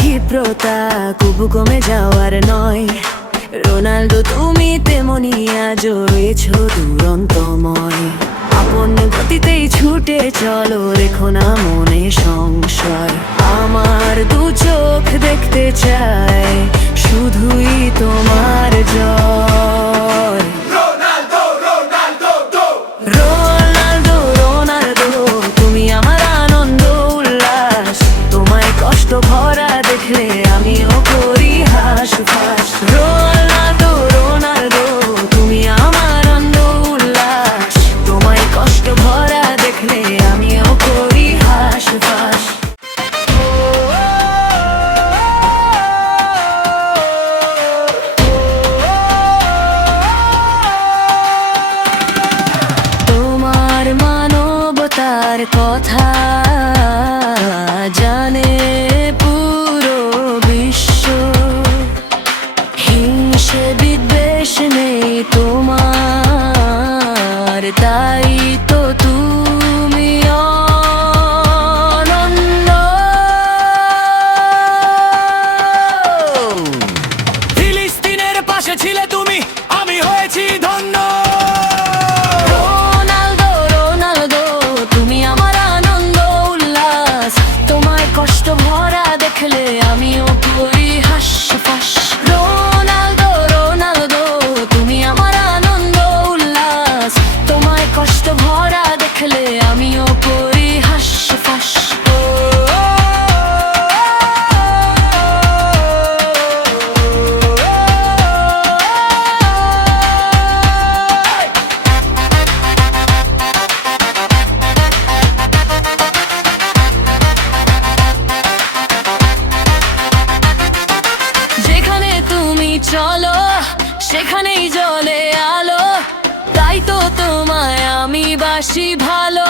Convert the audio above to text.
ক্ষিপ্রতা কুবু কমে যাওয়ার নয়। রোনাল্ডো তুমি তেমনি আজ রয়েছো দুরন্তময়। আপন গতিতেই ছুটে চলো, রেখো না মনে সংশয়। আমার দু চোখ দেখতে চায় শুধুই তোমার জয়। রোনাল্ডো রোনাল্ডো রোনাল্ডো রোনাল্ডো তুমি আমার আনন্দ উল্লাস। তোমায় কষ্ট ভরা দেখলে আমিও করি হাসফাস। রোনাল্ডো রোনাল্ডো তুমি আমার আনন্দ উল্লাস। তোমায় কষ্ট ভরা দেখলে আমিও করি হাসফাস। তোমার মানবতার কথা জানে পুরো বিশ্ব। হিংসে বিদ্বেষ নেই তোমার, তাই তো তুমি অনন্য। ফিলিস্তিনের পাশে ছিলে তুমি, আমি হয়েছি ধন্য। রোনাল্ডো রোনাল্ডো তুমি আমার আনন্দ উল্লাস। তোমায় কষ্ট ভরা দেখলে আমিও করি হাসফাস। রোনাল্ডো রোনাল্ডো তুমি আমার আনন্দ উল্লাস। তোমায় কষ্ট ভরা দেখলে আমিও করি হাসফাস। যেখানে তুমি চলো সেখানেই জ্বলে আলো, তাই তো তোমায় আমি বাসি ভালো।